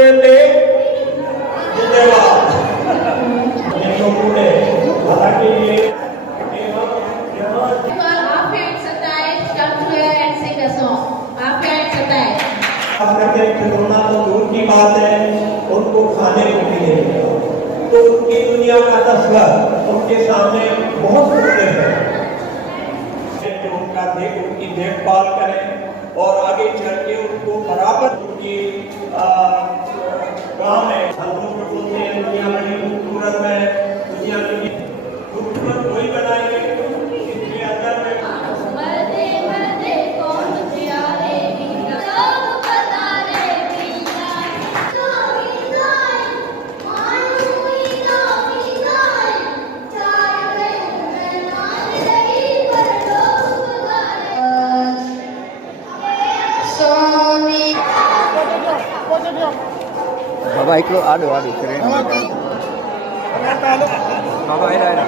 देते धन्यवाद हालांकि ये खिलौना तो दूर की बात है, उनको खाने को भी नहीं मिला, तो उनकी दुनिया का तस्वर उनके सामने बहुत मुश्किल है। उनकी देखभाल करें और आगे चल के उनको बराबर उनकी काम है। दुनिया बड़ी खूबसूरत है, दुनिया बड़ी खूबसूरत वही बनाएंगे इसके अंदर में બાબા એકલો આડો આડો કરે બાબા એરા એરા